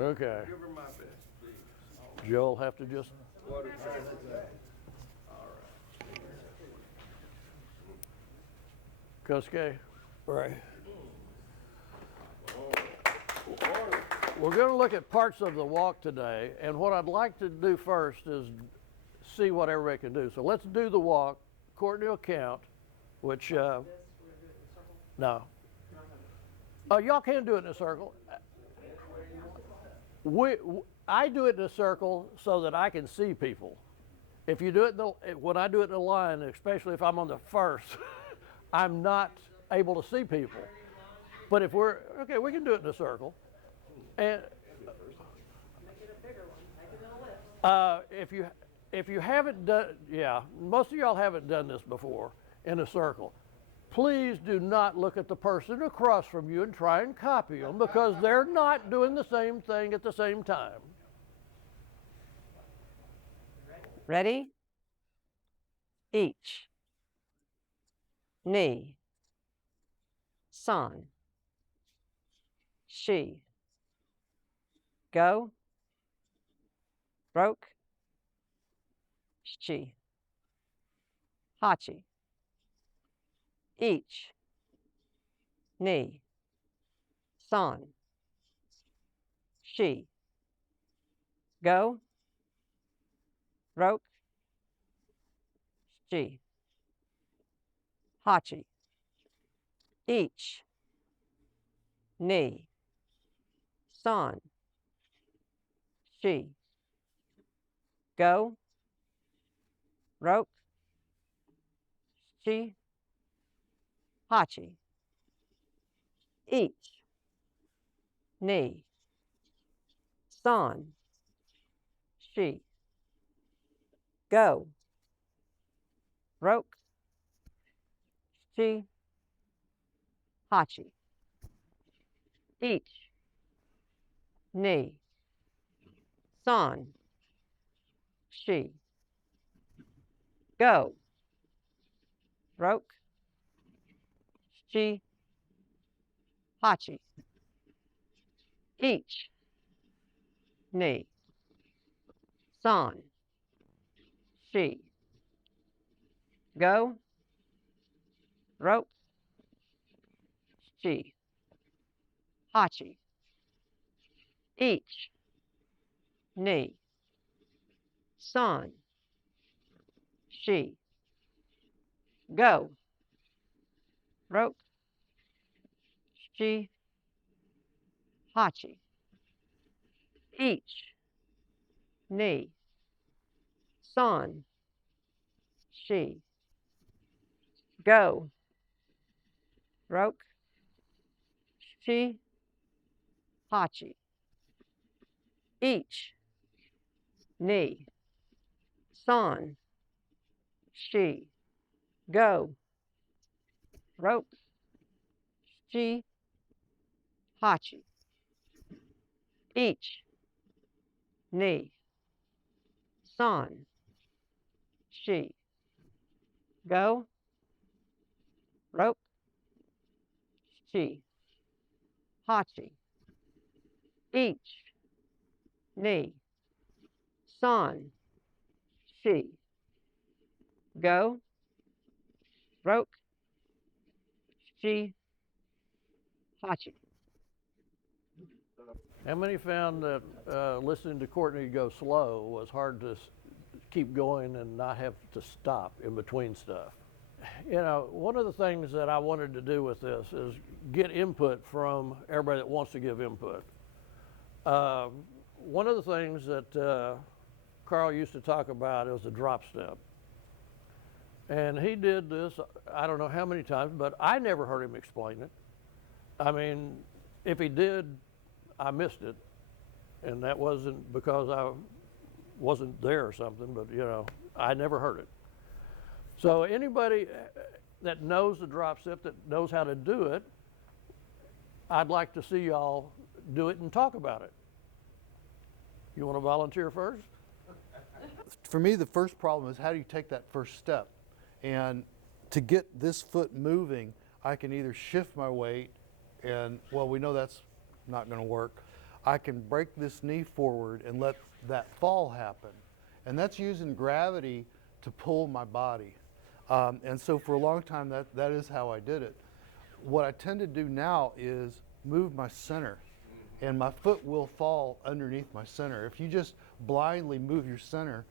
Okay. Give her my best, please. Joe'll have to just, What a treasure. All right. Kosuke, Right. we're going to look at parts of the walk today, and what I'd like to do first is see what everybody can do. So let's do the walk. Courtney will count, which, no. Y'all can do it in a circle. I do it in a circle so that I can see people. If you do it, when I do it in a line, especially if I'm on the first, I'm not able to see people. But if okay, we can do it in a circle. And if you haven't done, yeah, most of y'all haven't done this before in a circle. Please do not look at the person across from you and try and copy them, because they're not doing the same thing at the same time. Ready? Each. Knee. Son. She. Go. Broke. She. Hachi. Each. Knee. Son. She. Go. Broke. She. Hachi. Each. Knee. Son. She. Go. Roke. She. Hachi. Each. Knee. Son. She. Go. Roke. She. Hachi. Each. Knee. Son. She. Go. Roke. She. Hachi. Each. Knee. Son. She. Go. Roke. She. Hachi. Each. Knee. Son. She. Go. Roke. She. Hachi. Each. Knee. Son. She. Go. Roke. She. Hachi. Each. Knee. Son. She. Go. Roke. She. Hachi. Each. Knee. Son. She. Go. Roke. She. Hachi. Each. Knee. Son. She. Go. Roke. She. Hachi. How many found that listening to Courtney go slow was hard to keep going and not have to stop in between stuff? You know, one of the things that I wanted to do with this is get input from everybody that wants to give input. One of the things that Carl used to talk about is the drop step. And he did this, I don't know how many times, but I never heard him explain it. I mean, if he did, I missed it. And that wasn't because I wasn't there or something, but you know, I never heard it. So anybody that knows the drop step, that knows how to do it, I'd like to see y'all do it and talk about it. You want to volunteer first? For me, the first problem is how do you take that first step? And to get this foot moving, I can either shift my weight, and well, we know that's not going to work. I can break this knee forward and let that fall happen. And that's using gravity to pull my body. And so for a long time, that is how I did it. What I tend to do now is move my center, and my foot will fall underneath my center. If you just blindly move your center,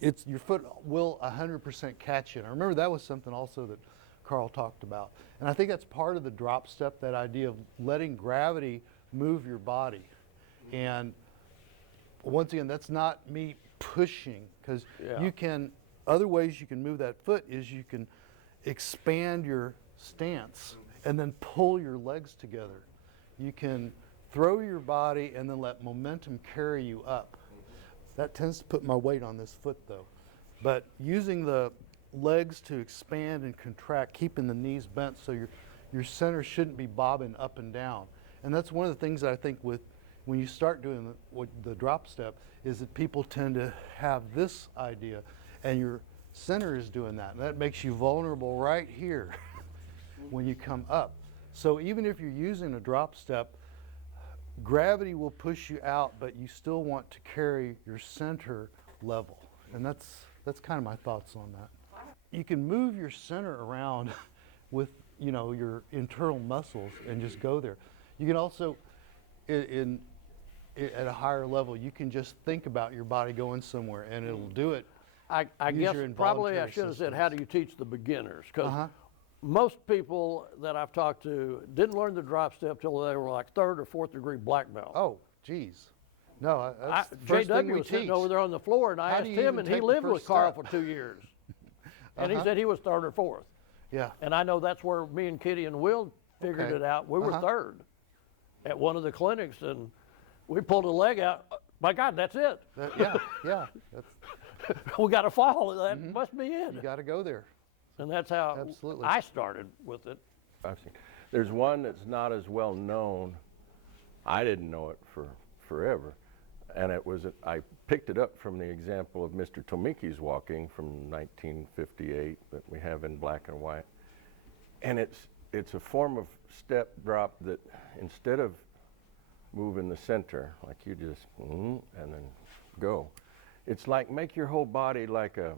your foot will 100% catch it. I remember that was something also that Carl talked about. And I think that's part of the drop step, that idea of letting gravity move your body. And once again, that's not me pushing, because Yeah. other ways you can move that foot is you can expand your stance and then pull your legs together. You can throw your body and then let momentum carry you up. That tends to put my weight on this foot though. But using the legs to expand and contract, keeping the knees bent so your center shouldn't be bobbing up and down. And that's one of the things that I think when you start doing the drop step, is that people tend to have this idea, and your center is doing that. And that makes you vulnerable right here when you come up. So even if you're using a drop step, gravity will push you out, but you still want to carry your center level. And that's kind of my thoughts on that. You can move your center around with, your internal muscles and just go there. You can also, at a higher level, you can just think about your body going somewhere, and it'll do it. I Use guess your probably I involuntary should have said, systems. how do you teach the beginners? Because Uh-huh. most people that I've talked to didn't learn the drop step till they were like 3rd or 4th degree black belt. Oh, geez. No, that's the first thing JW we was sitting teach. over there on the floor, and I How asked do you him, even and he take the lived with first Carl step? for 2 years. And he Uh-huh. said he was 3rd or 4th. Yeah. And I know that's where me and Kitty and Will figured Okay. it out. We were Uh-huh. 3rd at one of the clinics, and we pulled a leg out. My God, that's it. Yeah. We got to fall. That must be it. You got to go there. And that's how Absolutely. I started with it. I've seen. There's one that's not as well known. I didn't know it for forever. And I picked it up from the example of Mr. Tomiki's walking from 1958 that we have in black and white. And it's a form of step drop that instead of moving the center, like you just, and then go, it's like make your whole body like a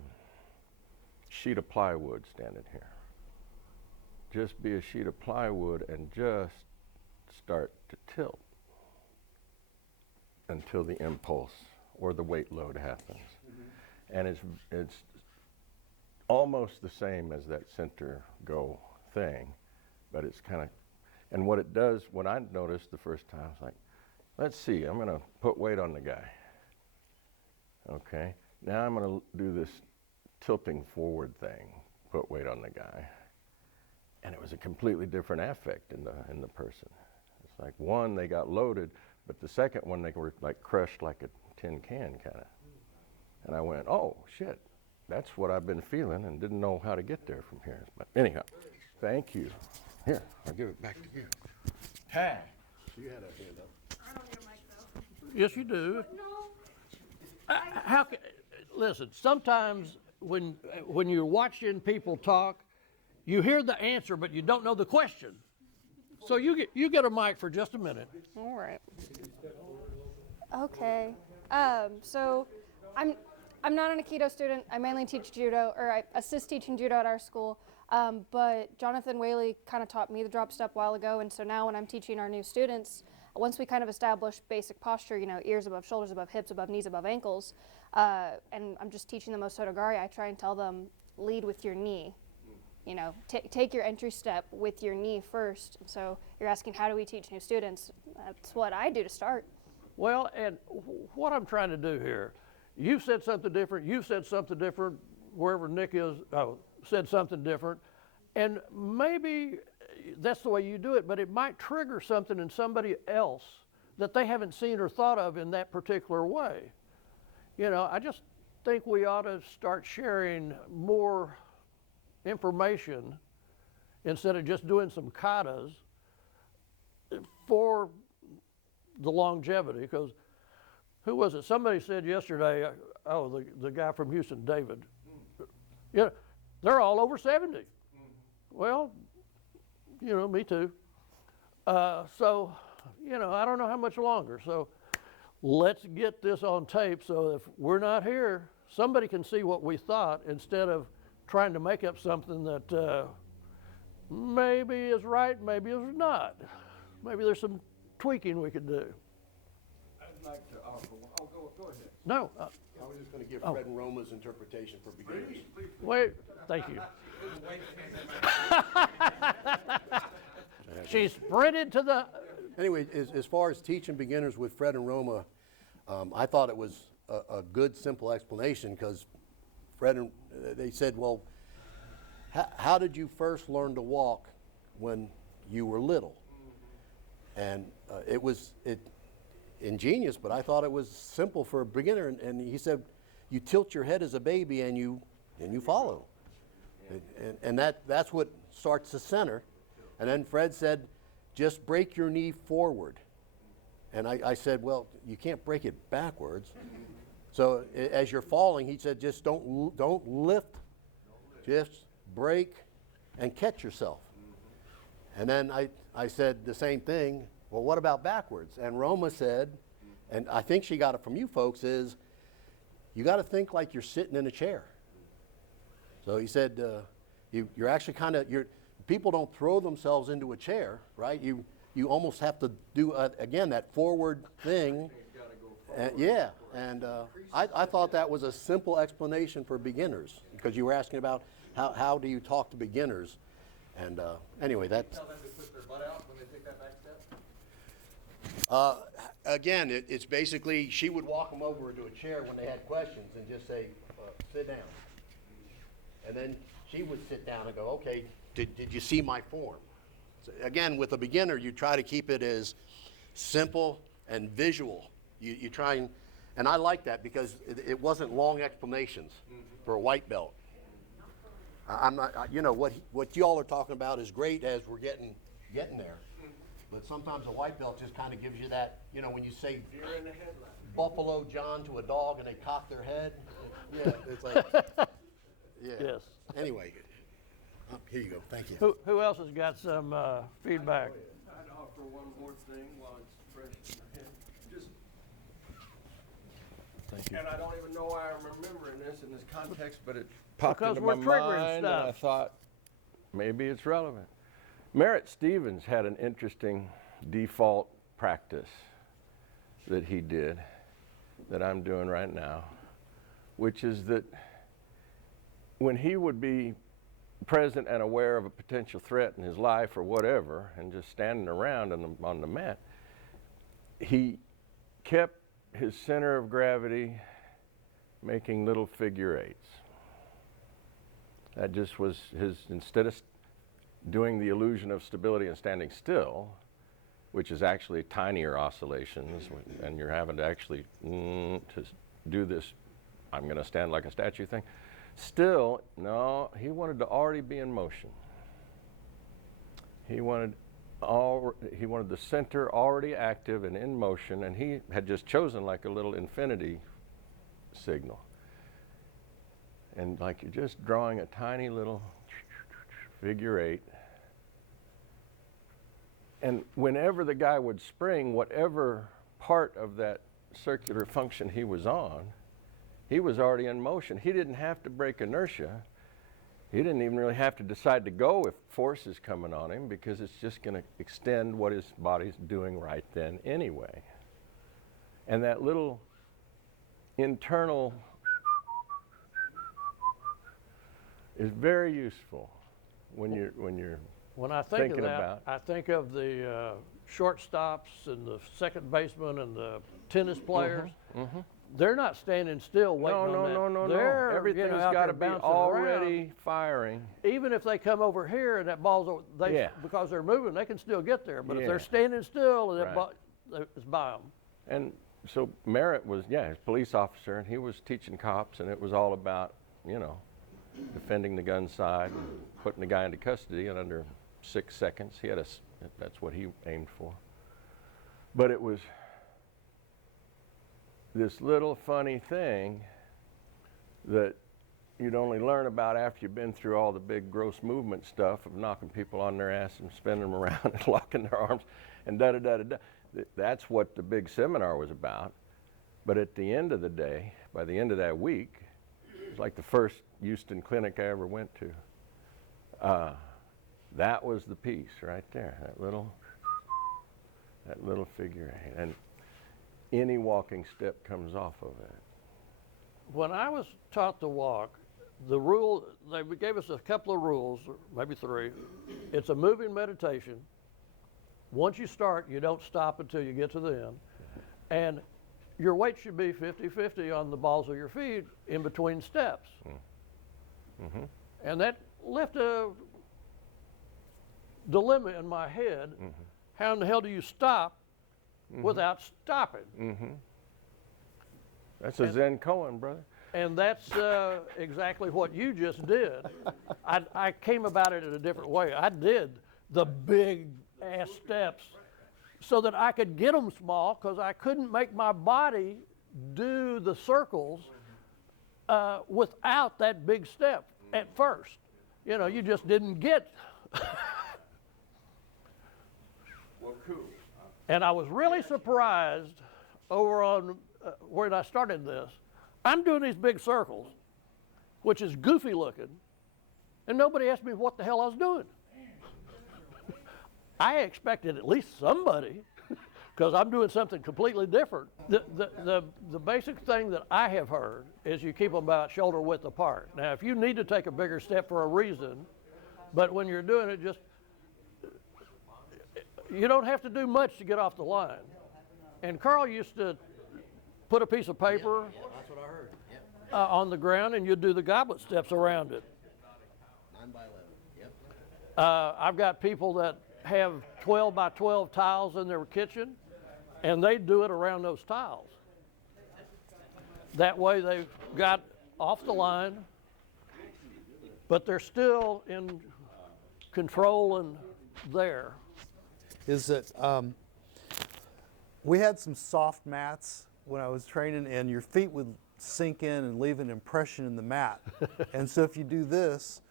sheet of plywood standing here. Just be a sheet of plywood and just start to tilt until the impulse or the weight load happens. And it's almost the same as that center go thing, but it's kind of, and what it does, what I noticed the first time, it's like, let's see, I'm gonna put weight on the guy. Okay, now I'm gonna do this tilting forward thing, put weight on the guy. And it was a completely different affect in the person. It's like one, they got loaded, but the second one, they were like crushed like a tin can kind of. And I went, oh shit, that's what I've been feeling and didn't know how to get there from here. But anyhow, thank you. Here, I'll give it back to you. Hey. You had a hand up. I don't need a mic though. Yes, you do. No. How can, listen, sometimes when you're watching people talk, you hear the answer, but you don't know the question. So you get a mic for just a minute. All right. Okay. So I'm not an Aikido student. I mainly teach judo, or I assist teaching judo at our school. But Jonathan Whaley kind of taught me the drop step a while ago, and so now when I'm teaching our new students, once we kind of establish basic posture, ears above shoulders, above hips, above knees, above ankles, and I'm just teaching them Osotogari, I try and tell them, lead with your knee. Take your entry step with your knee first. So you're asking, how do we teach new students? That's what I do to start. Well, and what I'm trying to do here, you said something different, you said something different, wherever Nick is, said something different, and maybe that's the way you do it, but it might trigger something in somebody else that they haven't seen or thought of in that particular way. I just think we ought to start sharing more information instead of just doing some katas for the longevity, because who was it? Somebody said yesterday, the guy from Houston, David, they're all over 70. Well, me too. So you know, I don't know how much longer. So let's get this on tape so if we're not here, somebody can see what we thought instead of trying to make up something that maybe is right, maybe is not. Maybe there's some tweaking we could do. I'd like to offer one. Oh, go ahead. No, I was just gonna give Fred and Roma's interpretation for beginners. wait, thank you. She sprinted to the, Anyway, as far as teaching beginners with Fred and Roma, I thought it was a good, simple explanation, because Fred and, they said, well, how did you first learn to walk when you were little? And it was ingenious, but I thought it was simple for a beginner. And he said, you tilt your head as a baby and you follow. And that's what starts the center. And then Fred said, just break your knee forward. And I said, well, you can't break it backwards. So as you're falling, he said, just don't lift, just break and catch yourself. And then I said the same thing, well, what about backwards? And Roma said, and I think she got it from you folks, is you got to think like you're sitting in a chair. So he said, you're actually kind of, people don't throw themselves into a chair, right? You almost have to do, again, that forward thing. Yeah, and I thought that was a simple explanation for beginners, because you were asking about how do you talk to beginners. And anyway, that's... Tell them to put their butt out when they take that back step? Again, it's basically, she would walk them over into a chair when they had questions and just say, sit down. And then she would sit down and go, okay, did you see my form? So again, with a beginner, you try to keep it as simple and visual. You try and I like that, because it wasn't long explanations for a white belt. I'm not, you know, what y'all are talking about is great as we're getting there. But sometimes a white belt just kind of gives you that, you know, when you say Buffalo John to a dog and they cock their head. Yeah, it's like, yeah. yes. Anyway, here you go. Thank you. Who else has got some feedback? I'd offer one more thing while it's fresh in your head. Just, Thank you. and I don't even know why I'm remembering this in this context, but it Popped Because into we're my triggering mind, and I stuff. thought maybe it's relevant. Merritt Stevens had an interesting default practice that he did that I'm doing right now, which is that when he would be present and aware of a potential threat in his life or whatever, and just standing around on the mat, he kept his center of gravity making little figure eights. That just was his, instead of doing the illusion of stability and standing still, which is actually tinier oscillations, and you're having to actually to do this, I'm going to stand like a statue thing. Still, no, he wanted to already be in motion. He wanted the center already active and in motion, and he had just chosen like a little infinity signal. And like you're just drawing a tiny little figure eight. And whenever the guy would spring, whatever part of that circular function he was on, he was already in motion. He didn't have to break inertia. He didn't even really have to decide to go if force is coming on him, because it's just going to extend what his body's doing right then anyway. And that little internal is very useful when you're When I think thinking of that, about. I think of the shortstops and the second baseman and the tennis players. They're not standing still waiting on that. No. They're, Everything's out got there to be bouncing already around. firing. Even if they come over here and that ball's over, Yeah. because they're moving, they can still get there. But if Yeah. they're standing still, and that Right. ball, it's by them. And so Merritt was, he's a police officer, and he was teaching cops, and it was all about, defending the gun side and putting the guy into custody in under 6 seconds. That's what he aimed for. But it was this little funny thing that you'd only learn about after you've been through all the big gross movement stuff of knocking people on their ass and spinning them around and locking their arms and da-da-da-da-da. That's what the big seminar was about. But at the end of the day, by the end of that week, it was like the first Houston clinic I ever went to. That was the piece right there, that little figure eight. And any walking step comes off of it. When I was taught to walk, the rule, they gave us a couple of rules, or maybe 3. It's a moving meditation. Once you start, you don't stop until you get to the end. And your weight should be 50-50 on the balls of your feet in between steps. Mm-hmm. And that left a dilemma in my head. Mm-hmm. How in the hell do you stop without stopping? Mm-hmm. That's a Zen koan, brother. And that's exactly what you just did. I came about it in a different way. I did the big ass steps so that I could get them small, because I couldn't make my body do the circles without that big step at first. You know, you just didn't get. Well, cool. And I was really surprised over on where I started this. I'm doing these big circles, which is goofy looking, and nobody asked me what the hell I was doing. I expected at least somebody, because I'm doing something completely different. The basic thing that I have heard is you keep them about shoulder width apart. Now, if you need to take a bigger step for a reason, but when you're doing it, just, you don't have to do much to get off the line. And Carl used to put a piece of paper That's what I heard. Yep. on the ground, and you'd do the goblet steps around it. 9 by 11. Yep. I've got people that have 12 by 12 tiles in their kitchen, and they do it around those tiles. That way they've got off the line, but they're still in control and there. Is that we had some soft mats when I was training, and your feet would sink in and leave an impression in the mat. And so if you do this,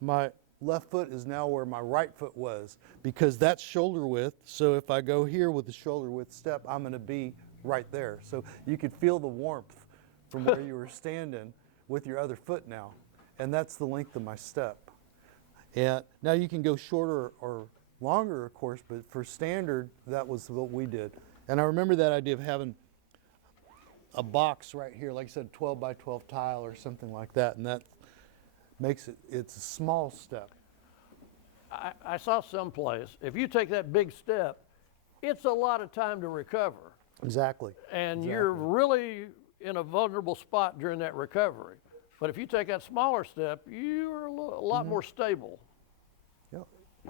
my left foot is now where my right foot was, because that's shoulder width. So if I go here with the shoulder width step, I'm going to be right there. So you could feel the warmth from where you were standing with your other foot now. And that's the length of my step. And now you can go shorter or longer, of course, but for standard, that was what we did. And I remember that idea of having a box right here, like I said, 12 by 12 tile or something like that, and that makes it, it's a small step. I saw someplace, if you take that big step, it's a lot of time to recover. Exactly. And you're really in a vulnerable spot during that recovery. But if you take that smaller step, you're a lot more stable. Yep.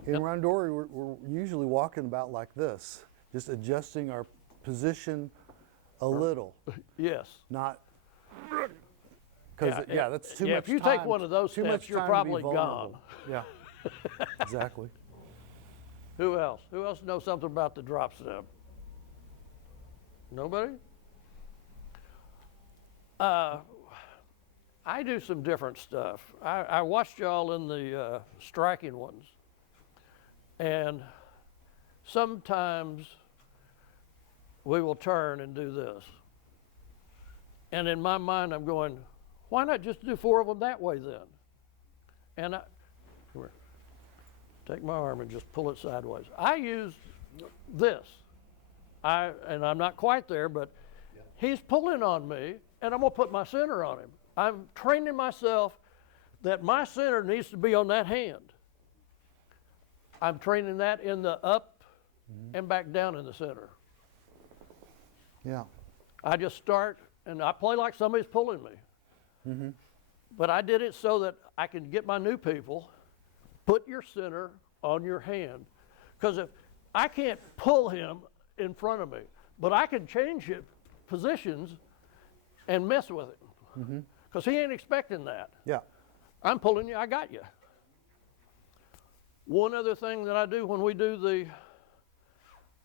In Randori, we're usually walking about like this, just adjusting our position a little, Yes. not, because, that's too much time. If you take one of those too much steps, you're time to be probably vulnerable. gone. Yeah, exactly. Who else? Who else knows something about the drop step? Nobody? I do some different stuff. I watched y'all in the striking ones, and sometimes we will turn and do this. And in my mind, I'm going, why not just do 4 of them that way then? And come here. Take my arm and just pull it sideways. I use this. And I'm not quite there, but he's pulling on me, and I'm gonna put my center on him. I'm training myself that my center needs to be on that hand. I'm training that in the up and back down in the center. Yeah. I just start, and I play like somebody's pulling me. But I did it so that I can get my new people, put your center on your hand. Because if I can't pull him in front of me, but I can change it, positions and mess with him. Because he ain't expecting that. Yeah. I'm pulling you, I got you. One other thing that I do when we do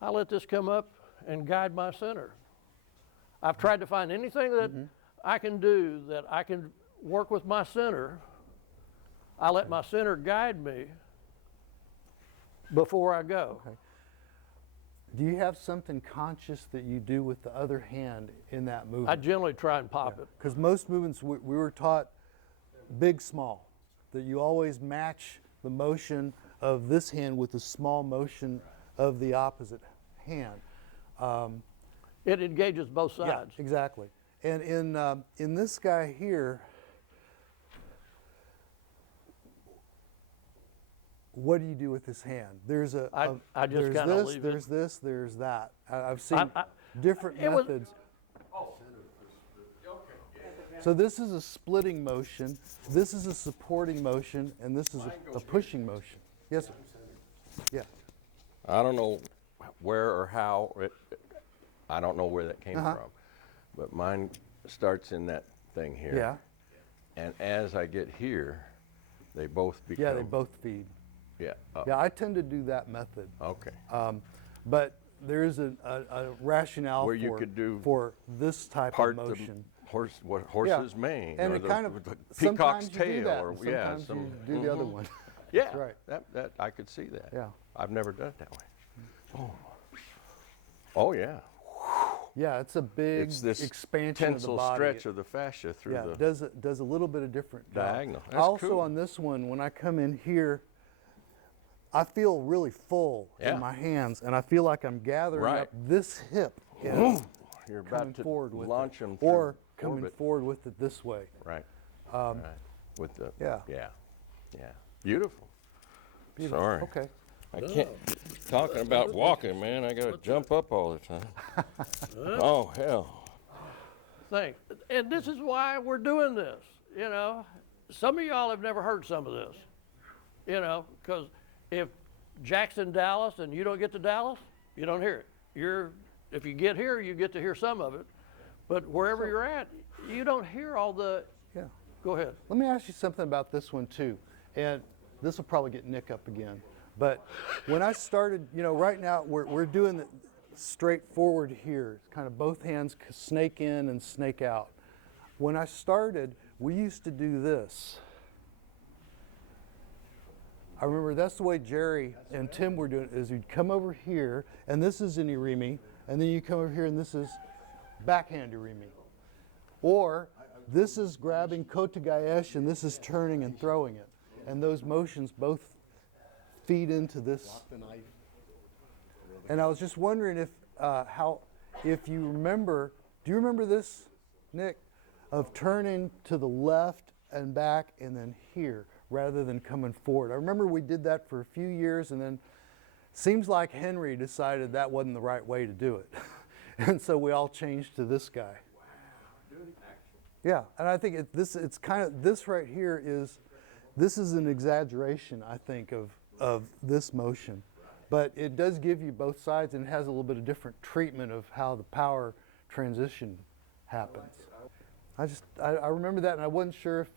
I let this come up and guide my center. I've tried to find anything that I can do that I can work with my center. I let my center guide me before I go. Do you have something conscious that you do with the other hand in that I movement? generally try and pop it. Because most movements we were taught big, small, that you always match the motion of this hand with the small motion of the opposite hand. It engages both Yeah, sides. exactly. And in this guy here, what do you do with this hand? There's I just there's kinda this, leave it. there's this, there's that. I've seen I- different it was- methods. So this is a splitting motion, this is a supporting motion, and this is a pushing motion. Yes, sir. Yeah. I don't know where or how, I don't know where that came Uh-huh. from. But mine starts in that thing here. Yeah. And as I get here, they both become. Yeah, they both feed. Yeah, Yeah, I tend to do that method. okay. But there is a rationale Where you could do for this type of Part the motion. horse's mane, And or it kind of, the peacock's sometimes you do tail, that, or and yeah, sometimes some. you do the other one. Yeah, right. that I could see that. Yeah. I've never done it that way. Oh yeah. Yeah, it's a big It's this expansion of the tensile body. stretch of the fascia through Yeah, the. it does a little bit of different job. Diagonal. That's Also cool. on this one, when I come in here, I feel really full Yeah. in my hands, and I feel like I'm gathering Right. up this hip and You're coming about to forward with launch it, them through or coming orbit. forward with it this way. Right. Right. With the. yeah. Yeah. Yeah. Beautiful. Beautiful. Sorry. Okay. I can't. Talking about walking, man, I gotta jump up all the time. Oh hell. Thing. And this is why we're doing this. You know, some of y'all have never heard some of this. You know, because if Jack's in Dallas and you don't get to Dallas, you don't hear it. If you get here, you get to hear some of it. But wherever you're at, you don't hear all the. Yeah. Go ahead. Let me ask you something about this one too, and this will probably get Nick up again. But when I started, you know, right now we're doing the straightforward here. It's kind of both hands snake in and snake out. When I started, we used to do this. I remember that's the way Jerry and Tim were doing it, is you'd come over here, and this is an irimi, and then you come over here and this is backhand irimi. Or this is grabbing kotagaesh and this is turning and throwing it. And those motions both feed into this. And I was just wondering if you remember, do you remember this, Nick, of turning to the left and back and then here rather than coming forward? I remember we did that for a few years, and then seems like Henry decided that wasn't the right way to do it. And so we all changed to this guy. Yeah, and I think it's kind of, this right here this is an exaggeration, I think, of this motion. But it does give you both sides, and it has a little bit of different treatment of how the power transition happens. I remember that, and I wasn't sure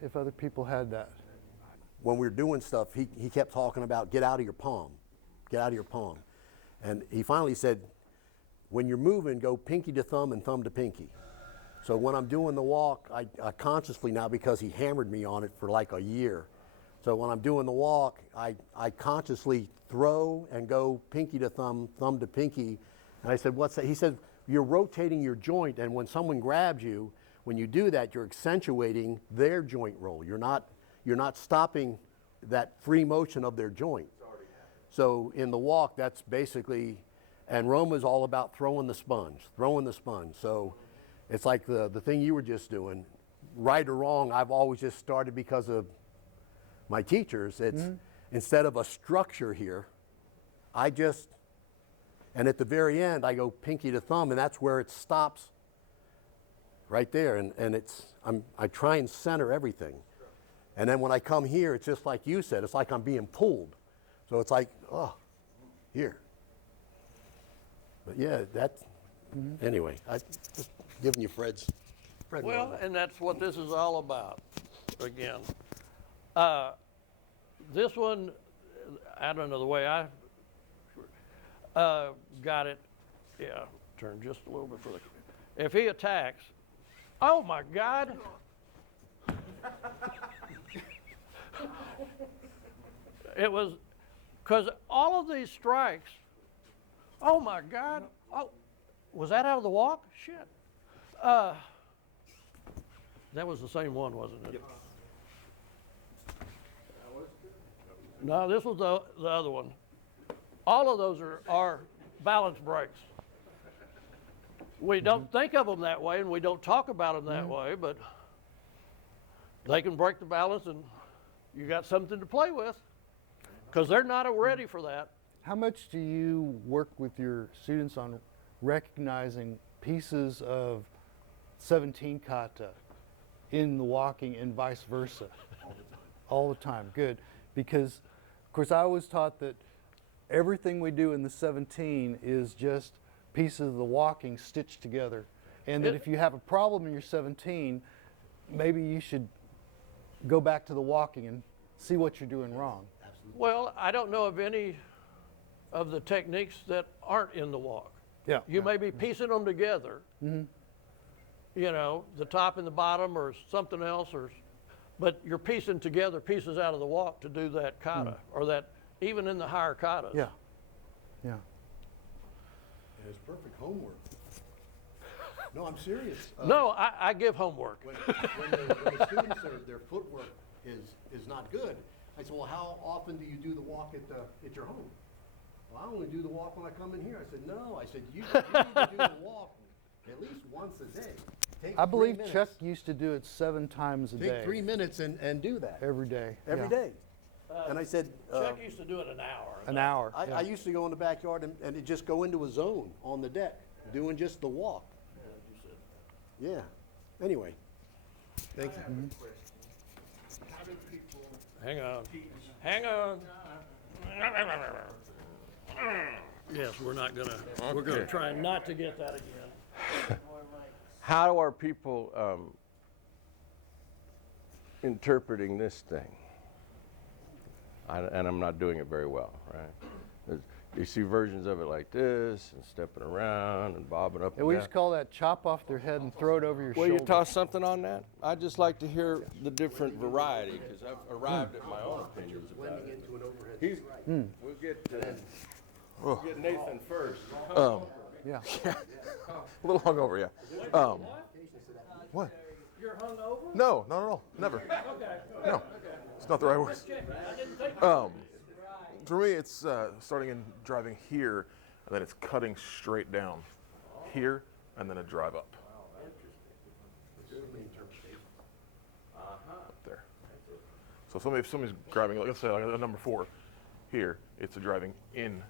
if other people had that. When we were doing stuff, he kept talking about get out of your palm, get out of your palm. And he finally said, when you're moving, go pinky to thumb and thumb to pinky. So when I'm doing the walk, I consciously now, because he hammered me on it for like a year. So when I'm doing the walk, I consciously throw and go pinky to thumb, thumb to pinky. And I said, what's that? He said, you're rotating your joint, and when someone grabs you, when you do that, you're accentuating their joint roll. You're not stopping that free motion of their joint. So in the walk, that's basically, and Roma's all about throwing the sponge. So it's like the thing you were just doing, right or wrong, I've always just started because of my teachers. It's instead of a structure here, and at the very end, I go pinky to thumb, and that's where it stops right there. And I try and center everything. And then when I come here, it's just like you said, it's like I'm being pulled. So it's like, oh, here. But yeah, anyway, I just giving you Fred. Well, and that's what this is all about. Again, this one, I don't know the way I got it. Yeah, turn just a little bit further. If he attacks, oh my God! It was because all of these strikes Oh my God. Oh, was that out of the walk? Shit. That was the same one, wasn't it? No, this was the other one. All of those are balance breaks. We don't think of them that way, and we don't talk about them that way, but they can break the balance, and you got something to play with, because they're not ready for that. How much do you work with your students on recognizing pieces of 17 kata in the walking and vice versa? All the time. Good. Because, of course, I was taught that everything we do in the 17 is just pieces of the walking stitched together. And that if you have a problem in your 17, maybe you should go back to the walking and see what you're doing wrong. Well, I don't know of any of the techniques that aren't in the walk. Yeah. You may be piecing them together, you know, the top and the bottom or something else, but you're piecing together pieces out of the walk to do that kata, or that even in the higher katas. Yeah. Yeah. And it's perfect homework. No, I'm serious. No, I give homework. When the students, their footwork is not good, I said, well, how often do you do the walk at your home? Well, I only do the walk when I come in here. I said, no. I said, you need to do the walk at least once a day. Take I 3 believe minutes. Chuck used to do it 7 times a day. Take 3 minutes and do that Every day. every Yeah. day. And I said, Chuck used to do it an hour. An hour. I yeah. used to go in the backyard and it just go into a zone on the deck, doing just the walk. Yeah. Anyway, thank you. How do people Hang on. teach? Hang on. Yes, we're gonna try not to get that again. How are people interpreting this thing? And I'm not doing it very well, right? You see versions of it like this, and stepping around and bobbing up And and we down. used to call that chop off their head and throw it over your Will shoulder. you toss something on that? I'd just like to hear the different variety, because I've arrived at my own opinions about it. Into an overhead. He's, We'll get Nathan first. Yeah. A little hungover, yeah. What? You're hungover? No, never. No, it's not the right word. For me, it's starting and driving here, and then it's cutting straight down here, and then a drive up. Up there. So if somebody's driving, let's say like a number 4 here, it's a driving in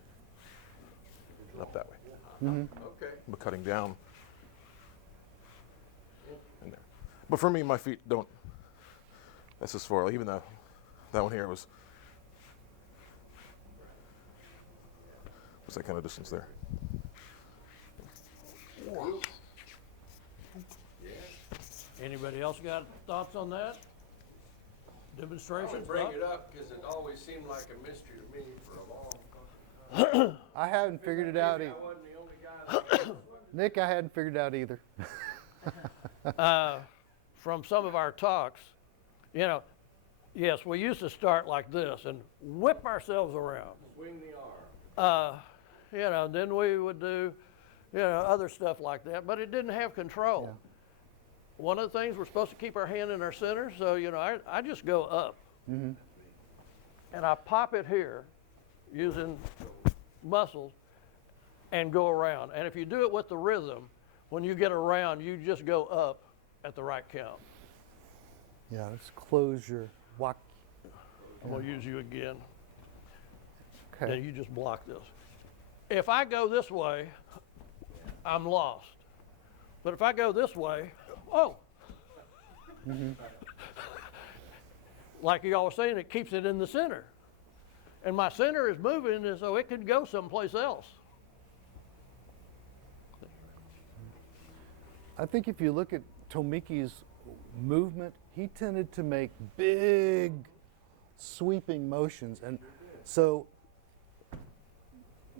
and up that way, Okay. but cutting down in there. But for me, my feet don't. That's as far. Like even that one here was that kind of distance there. Anybody else got thoughts on that? I Demonstration? would bring it up because it always seemed like a mystery to me for a long time. I haven't figured it out either. I wasn't the only guy that Nick, I hadn't figured it out either. From some of our talks, you know, yes, we used to start like this and whip ourselves around. swing the arm. You know, then we would do, you know, other stuff like that, but it didn't have control. One of the things, we're supposed to keep our hand in our center, so, you know, I just go up. And I pop it here using muscles and go around. And if you do it with the rhythm, when you get around, you just go up at the right count. Yeah, let's close your walk. I'm gonna use you again. Okay. Then you just block this. If I go this way, I'm lost. But if I go this way, oh. Like y'all were saying, it keeps it in the center. And my center is moving, and so it could go someplace else. I think if you look at Tomiki's movement, he tended to make big sweeping motions. And so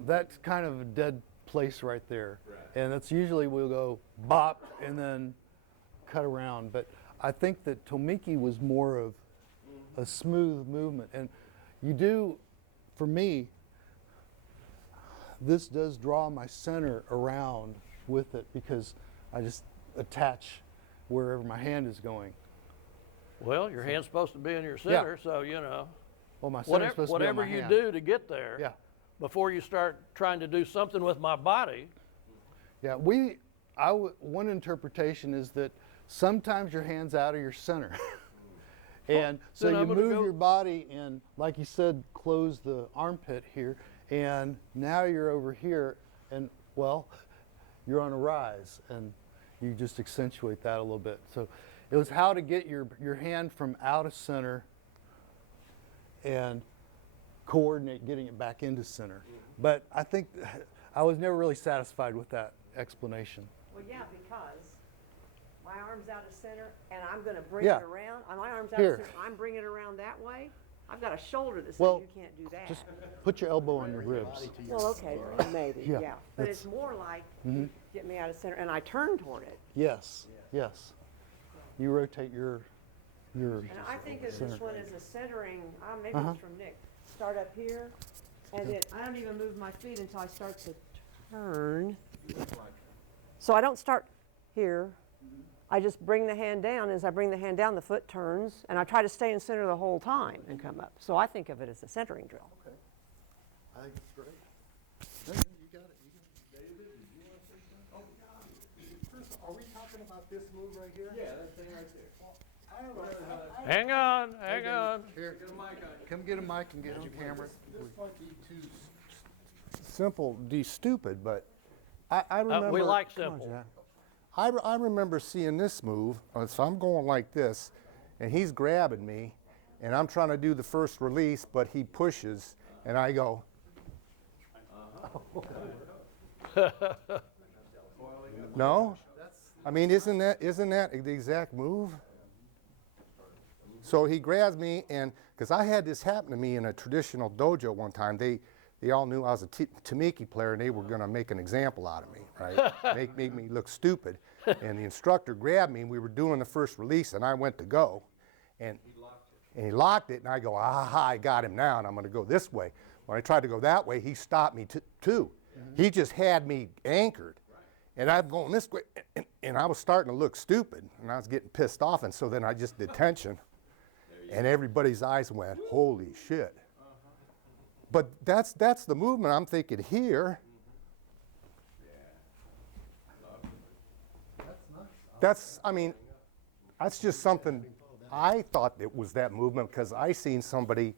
that's kind of a dead place right there. And that's usually we'll go bop and then cut around. But I think that Tomiki was more of a smooth movement. And you do, for me, this does draw my center around with it because I just attach wherever my hand is going. Well, your hand's supposed to be in your center, so you know, Well, my center's supposed to be on whatever my you hand. do to get there, Yeah. before you start trying to do something with my body, Yeah, one interpretation is that sometimes your hand's out of your center. And so then you I'm gonna move go- your body and, like you said, close the armpit here, and now you're over here, and well, you're on a rise, and you just accentuate that a little bit. So it was how to get your hand from out of center and coordinate getting it back into center. But I think I was never really satisfied with that explanation. Well, yeah, because my arm's out of center and I'm gonna bring Yeah. it around. My arm's out Here. of center, I'm bringing it around that way. I've got a shoulder that says Well, you can't do that. Just put your elbow on your ribs. Well, okay, maybe, Yeah, yeah. But that's- it's more like, get me out of center and I turn toward it. Yes, yes. You rotate your And I think of this center. one as a centering, maybe Uh-huh. it's from Nick. Start up here, and then I don't even move my feet until I start to turn. So I don't start here. I just bring the hand down. As I bring the hand down, the foot turns, and I try to stay in center the whole time and come up. So I think of it as a centering drill. I think it's great. You got it. David, did you want to say something? Are we talking about this move right here? Yeah, that thing right there. hang on, hang on. Here, Get a mic on you. come get a mic and get on camera. This might be too simple, stupid, but I We remember. like Come on, simple. Jack. I remember seeing this move. So I'm going like this, and he's grabbing me, and I'm trying to do the first release, but he pushes, and I go. No? I mean, isn't that the exact move? So he grabs me, and because I had this happen to me in a traditional dojo one time, they all knew I was a Tamiki player, and they were going to make an example out of me, right? make me look stupid. And the instructor grabbed me, and we were doing the first release, and I went to go, and he locked it, and I go, aha, I got him now, and I'm going to go this way. When I tried to go that way, he stopped me too. He just had me anchored. And I'm going this way, and I was starting to look stupid, and I was getting pissed off, and so then I just did tension, and everybody's eyes went, holy shit. But that's the movement I'm thinking here. That's just something, I thought it was that movement because I seen somebody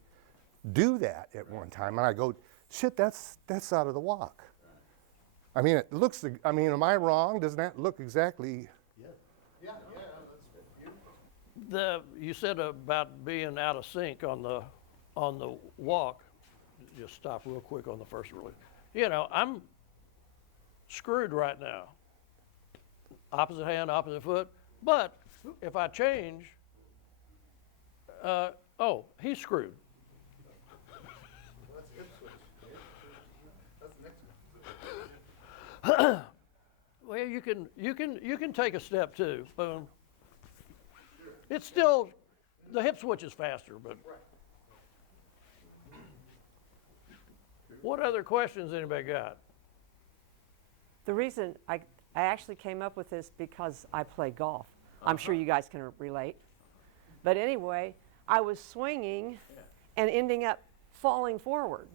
do that at one time, and I go, shit, that's out of the walk. I mean, it looks, am I wrong? Doesn't that look exactly? You said about being out of sync on the walk. Just stop real quick on the first release. You know, I'm screwed right now. Opposite hand, opposite foot. But if I change, he's screwed. Well, you can take a step too. Boom. It's still, the hip switch is faster, but. What other questions anybody got? The reason I actually came up with this because I play golf. I'm sure you guys can relate. But anyway, I was swinging and ending up falling forward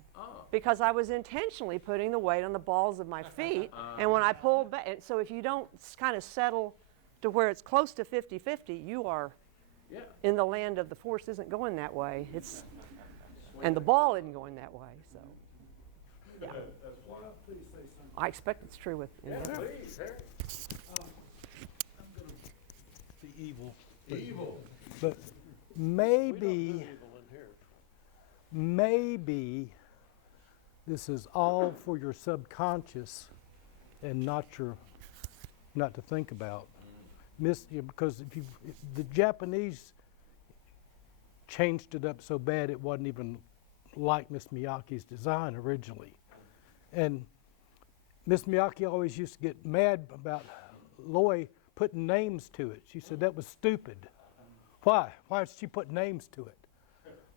because I was intentionally putting the weight on the balls of my feet. And when I pulled back, so if you don't kind of settle to where it's close to 50-50, you are in the land of the force isn't going that way. And the ball isn't going that way. So, yeah. I expect it's true with. The evil. But maybe this is all for your subconscious and not to think about. Because if the Japanese changed it up so bad it wasn't even like Miss Miyake's design originally. And Miss Miyake always used to get mad about Loi putting names to it. She said that was stupid. Why? Why did she put names to it?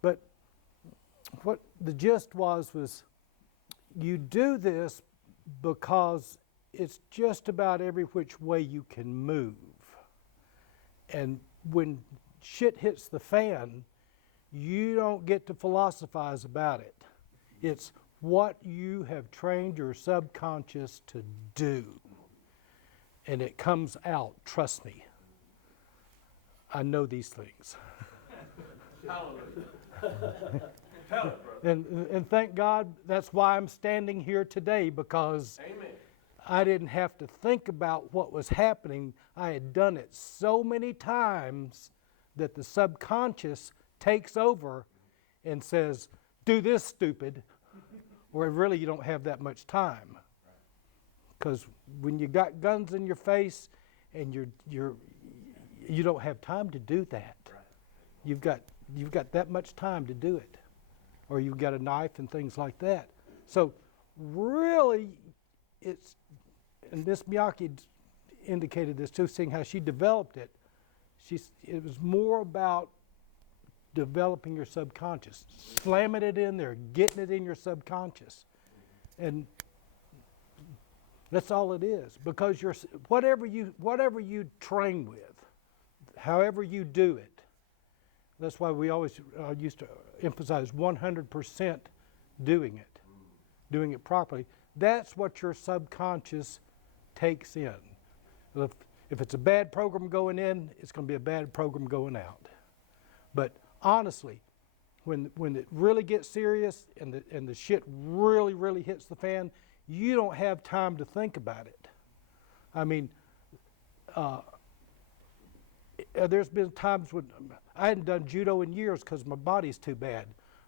But what the gist was you do this because it's just about every which way you can move. And when shit hits the fan, you don't get to philosophize about it. It's what you have trained your subconscious to do. And it comes out, trust me. I know these things. And thank God that's why I'm standing here today, because I didn't have to think about what was happening. I had done it so many times that the subconscious takes over and says, do this, stupid, or really you don't have that much time. Because when you got guns in your face and you don't have time to do that. You've got that much time to do it. Or you've got a knife and things like that. So really, and Miss Miyake indicated this too, seeing how she developed it. It was more about developing your subconscious, slamming it in there, getting it in your subconscious. And that's all it is. Because whatever you train with, however you do it, that's why we always used to emphasize 100% doing it properly. That's what your subconscious takes in. If it's a bad program going in, it's going to be a bad program going out. But honestly, when it really gets serious and the shit really, really hits the fan, you don't have time to think about it. I mean, there's been times when I hadn't done judo in years because my body's too bad.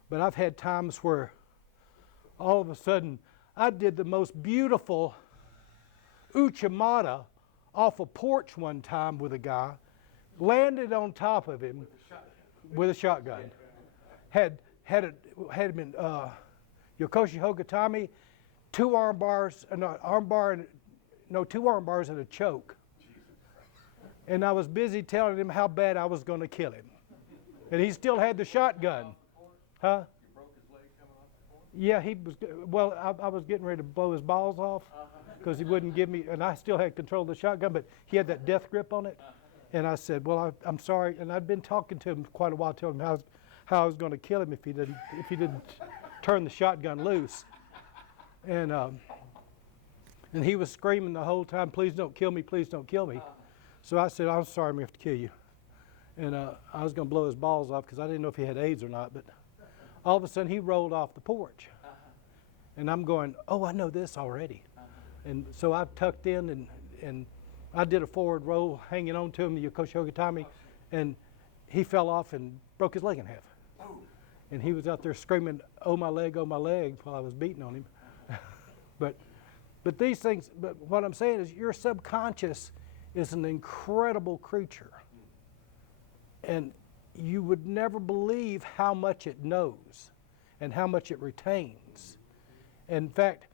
But I've had times where all of a sudden I did the most beautiful uchimata off a porch one time with a guy, landed on top of him with a shotgun. Had him in Yokoshi Hogatami, two arm bars and a choke. And I was busy telling him how bad I was going to kill him. And he still had the shotgun. Huh? You broke his leg coming off the porch? Yeah, he was, well, I was getting ready to blow his balls off because he wouldn't give me, and I still had control of the shotgun, but he had that death grip on it. And I said, well, I'm sorry. And I'd been talking to him quite a while, telling him how I was going to kill him if he didn't turn the shotgun loose. And he was screaming the whole time, please don't kill me, please don't kill me. So I said, I'm sorry, I'm going to have to kill you. And I was going to blow his balls off because I didn't know if he had AIDS or not. But all of a sudden, he rolled off the porch. And I'm going, oh, I know this already. And so I tucked in and I did a forward roll, hanging on to him, the Yokoshi Hogatami, and he fell off and broke his leg in half. And he was out there screaming, oh my leg, while I was beating on him. But these things, but what I'm saying is your subconscious is an incredible creature. And you would never believe how much it knows and how much it retains. In fact,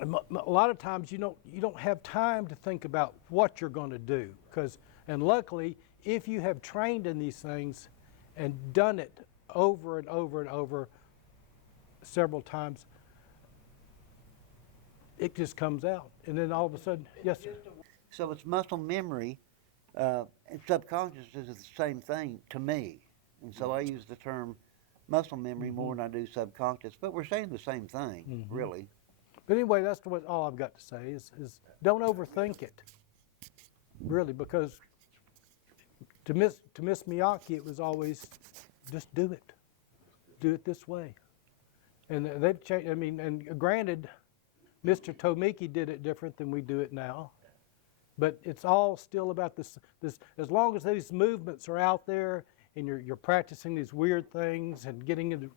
a lot of times you don't have time to think about what you're going to do, and luckily, if you have trained in these things and done it over and over and over several times, it just comes out, and then all of a sudden, yes, sir. So it's muscle memory, and subconscious is the same thing to me, and so I use the term muscle memory more than I do subconscious, but we're saying the same thing, really. But anyway, that's all I've got to say is don't overthink it, really, because to Miss Miyake, it was always just do it this way, and they've changed. I mean, and granted, Mr. Tomiki did it different than we do it now, but it's all still about this. As long as these movements are out there and you're practicing these weird things and getting into.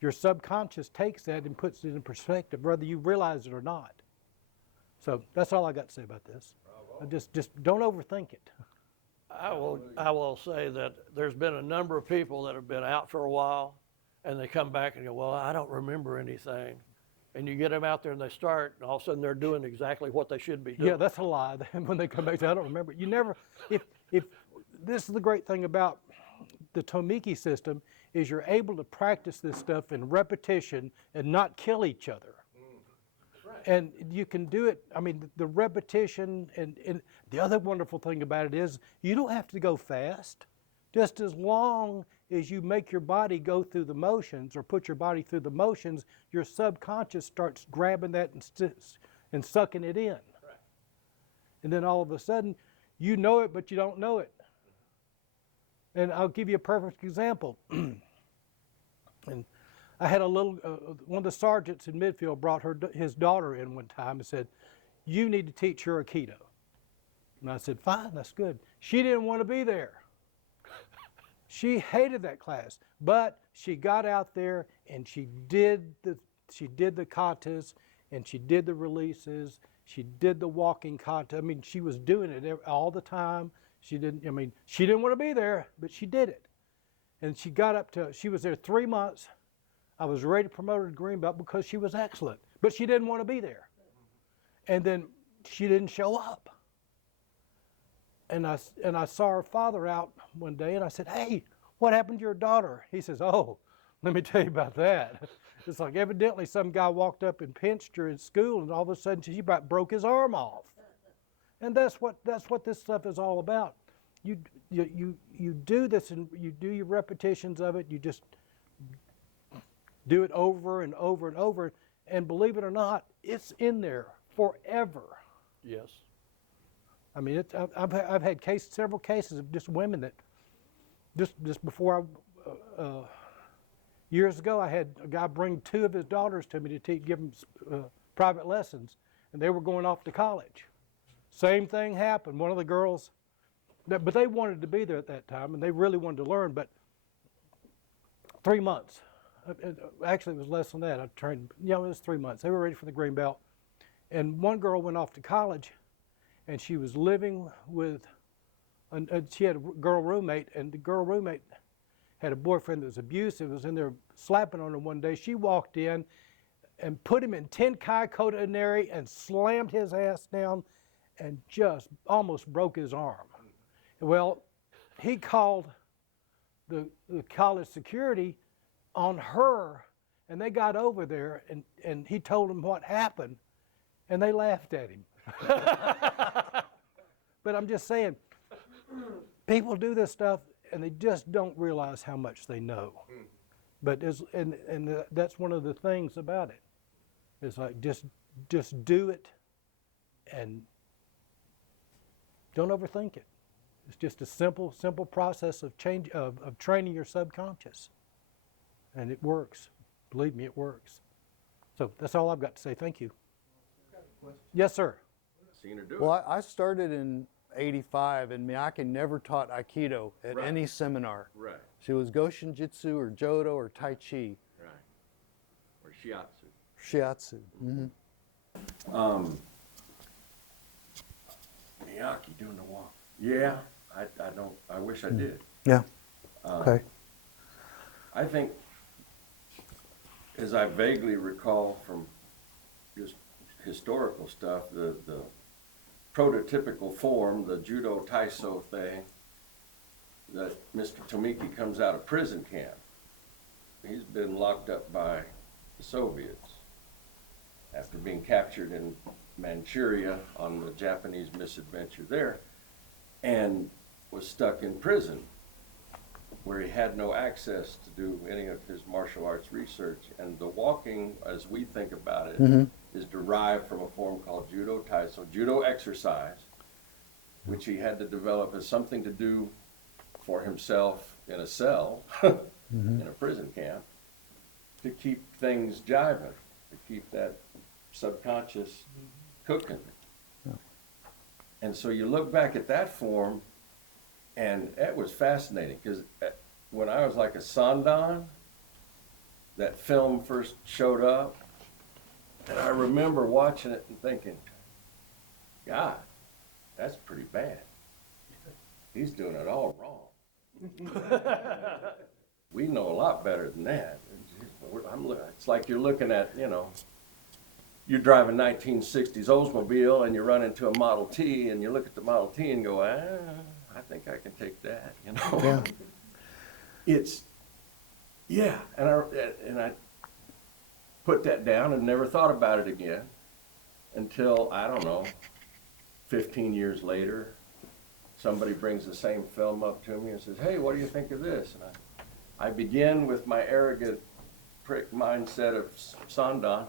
Your subconscious takes that and puts it in perspective, whether you realize it or not. So that's all I got to say about this. Just don't overthink it. I will say that there's been a number of people that have been out for a while, and they come back and go, well, I don't remember anything. And you get them out there and they start, and all of a sudden they're doing exactly what they should be doing. Yeah, that's a lie. When they come back, I don't remember. You never, if this is the great thing about the Tomiki system is you're able to practice this stuff in repetition and not kill each other. And you can do it, I mean, the repetition, and the other wonderful thing about it is you don't have to go fast. Just as long as you make your body go through the motions or put your body through the motions, your subconscious starts grabbing that and sucking it in. And then all of a sudden, you know it, but you don't know it. And I'll give you a perfect example. And I had a little, one of the sergeants in Midfield brought his daughter in one time and said, "You need to teach her Aikido." And I said, "Fine, that's good." She didn't want to be there. She hated that class, but she got out there and she did the katas, and she did the releases, she did the walking kata. I mean, she was doing it all the time. She didn't want to be there, but she did it. And she got up to, she was there 3 months. I was ready to promote her to green belt because she was excellent, but she didn't want to be there. And then she didn't show up. And I saw her father out one day, and I said, "Hey, what happened to your daughter?" He says, "Oh, let me tell you about that." It's like evidently some guy walked up and pinched her in school, and all of a sudden she about broke his arm off. And that's what this stuff is all about. You do this, and you do your repetitions of it. You just do it over and over and over, and believe it or not, it's in there forever. Yes. I mean, I've had several cases of just women that just before years ago, I had a guy bring 2 of his daughters to me to give them private lessons, and they were going off to college. Same thing happened. One of the girls, but they wanted to be there at that time, and they really wanted to learn. But 3 months, actually it was less than that. I trained, it was 3 months. They were ready for the green belt, and one girl went off to college. And she was living with, she had a girl roommate, and the girl roommate had a boyfriend that was abusive, was in there slapping on her one day. She walked in and put him in Tenkai Kodaneri and slammed his ass down and just almost broke his arm. Well, he called the college security on her, and they got over there, and he told them what happened, and they laughed at him. But I'm just saying, people do this stuff and they just don't realize how much they know. But that's one of the things about it. It's like just do it and don't overthink it. It's just a simple process of training your subconscious, and it works. Believe me, it works. So that's all I've got to say. Thank you. Yes, sir. Seen her do it. Well, I started in '85, and Miyake never taught Aikido at Right. any seminar. Right, She was Goshin Jitsu or Jodo or Tai Chi, right. Or shiatsu. Shiatsu. Mm-hmm. Miyake doing the walk. Yeah, I wish I did. Yeah. Okay. I think, as I vaguely recall from just historical stuff, the prototypical form, the Judo Taiso thing, that Mr. Tomiki comes out of prison camp. He's been locked up by the Soviets after being captured in Manchuria on the Japanese misadventure there, and was stuck in prison where he had no access to do any of his martial arts research. And the walking, as we think about it, is derived from a form called Judo Taiso, judo exercise, which he had to develop as something to do for himself in a cell, in a prison camp, to keep things jiving, to keep that subconscious cooking. And so you look back at that form, and it was fascinating, because when I was like a Sandan, that film first showed up, and I remember watching it and thinking, God, that's pretty bad. He's doing it all wrong. We know a lot better than that. It's like you're looking at, you're driving 1960s Oldsmobile and you run into a Model T and you look at the Model T and go, I think I can take that, Yeah. it's, yeah, and I put that down and never thought about it again until, I don't know, 15 years later, somebody brings the same film up to me and says, hey, what do you think of this? And I begin with my arrogant prick mindset of Sandan,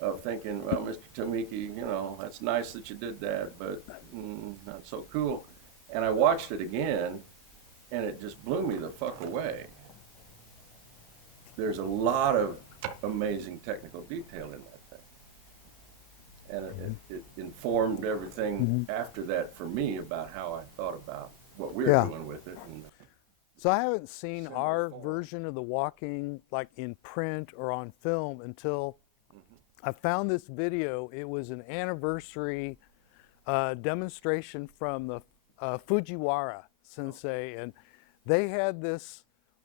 of thinking, well, Mr. Tomiki, you know, that's nice that you did that, but not so cool. And I watched it again, and it just blew me the fuck away. There's a lot of amazing technical detail in that thing. And it informed everything after that for me about how I thought about what we're Yeah. doing with it. And So I haven't seen our version of the walking like in print or on film until I found this video. It was an anniversary demonstration from the Fujiwara sensei, and they had this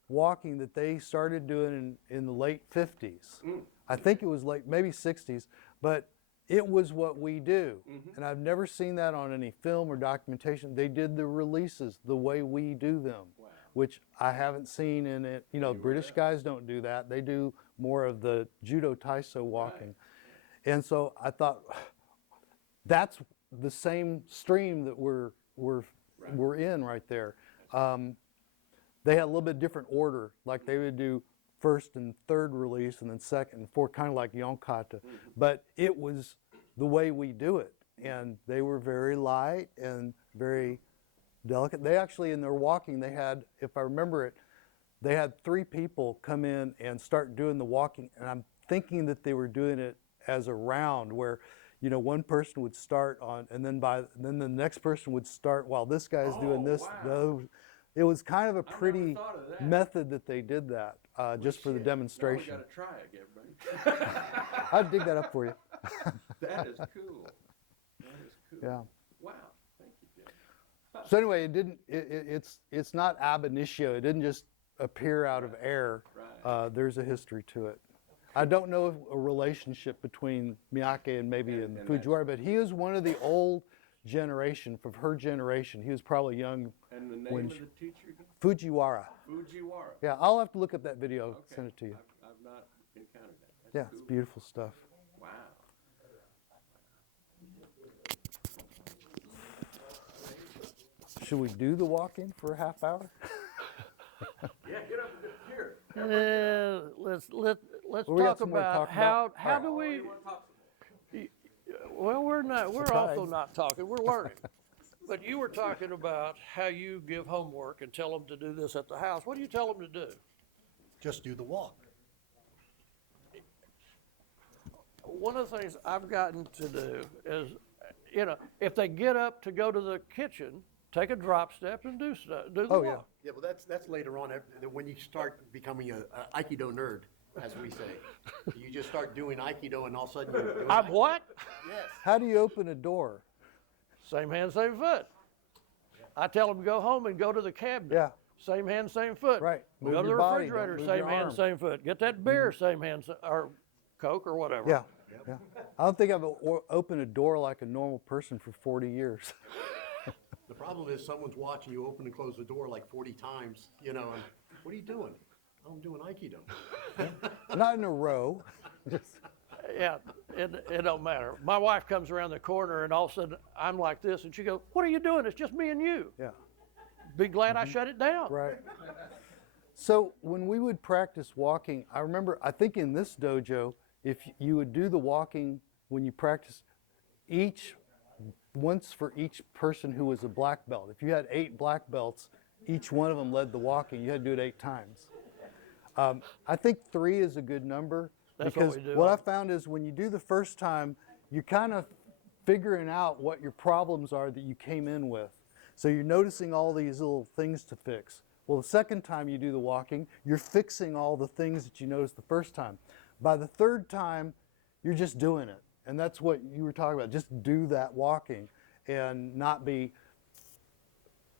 walking that they started doing in the late 50s. I think it was late, maybe 60s, but it was what we do. And I've never seen that on any film or documentation. They did the releases the way we do them, which I haven't seen in it. You know, British guys don't do that. They do more of the Judo Taiso walking. And so I thought, that's the same stream that we're in right there. They had a little bit different order, like they would do first and third release and then second and fourth, kind of like Yonkata. But it was the way we do it. And they were very light and very delicate. They actually, in their walking, they had, if I remember it, they had 3 people come in and start doing the walking. And I'm thinking that they were doing it as a round where, you know, one person would start on, and then the next person would start while this guy's doing this. It was kind of a pretty method that they did that, just for the demonstration. Now we gotta try again, buddy. I'd dig that up for you. That is cool. That is cool. Yeah. Wow. Thank you, Jim. So anyway, it's not ab initio. It didn't just appear out of air. There's a history to it. I don't know if a relationship between Miyake and maybe and Fujiwara, but he is one of the old generation, from her generation. He was probably young. And the name of the teacher again? Fujiwara. Fujiwara. Yeah, I'll have to look up that video, Okay. send it to you. I've not encountered that. That's Yeah, cool. it's beautiful stuff. Wow. Should we do the walk-in for a half hour? Yeah, get up and here. Let's Well, we got talk some more to about talk how about. how do we. Well, we're also Surprise. not talking. We're learning. But you were talking about how you give homework and tell them to do this at the house. What do you tell them to do? Just do the walk. One of the things I've gotten to do is, you know, if they get up to go to the kitchen, take a drop step and do the Oh, walk. yeah. Yeah, well, that's later on, when you start becoming a Aikido nerd, as we say. You just start doing Aikido and all of a sudden you're doing I'm Aikido. what? Yes. How do you open a door? Same hand, same foot. I tell them to go home and go to the cabinet. Yeah. Same hand, same foot. Right. Go Move to the your body, don't refrigerator, move same your hand, arm. same foot. Get that beer, same hand, or Coke or whatever. Yeah, yeah. I don't think I've opened a door like a normal person for 40 years. The problem is someone's watching you open and close the door like 40 times, you know, and what are you doing? I'm doing Aikido. Not in a row. Just, Yeah, it don't matter. My wife comes around the corner and all of a sudden I'm like this and she goes, "What are you doing? It's just me and you." yeah, Be glad I shut it down. right. So when we would practice walking, I remember, I think in this dojo, if you would do the walking when you practice, once for each person who was a black belt. If you had 8 black belts, each one of them led the walking. You had to do it 8 times. I think 3 is a good number. That's what because we do. what I found is when you do the first time, you're kind of figuring out what your problems are that you came in with. So you're noticing all these little things to fix. Well, the second time you do the walking, you're fixing all the things that you noticed the first time. By the third time, you're just doing it. And that's what you were talking about. Just do that walking and not be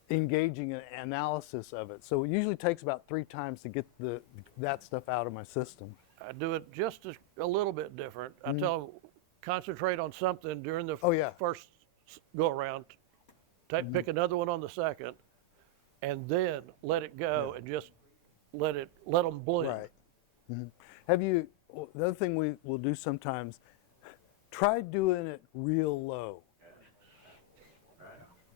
engaging in analysis of it. So it usually takes about 3 times to get that stuff out of my system. I do it just a little bit different. I tell them, concentrate on something during the Oh, yeah. first go around, pick another one on the second, and then let it go and just let them blend. Right. Have you, the other thing we will do sometimes, try doing it real low.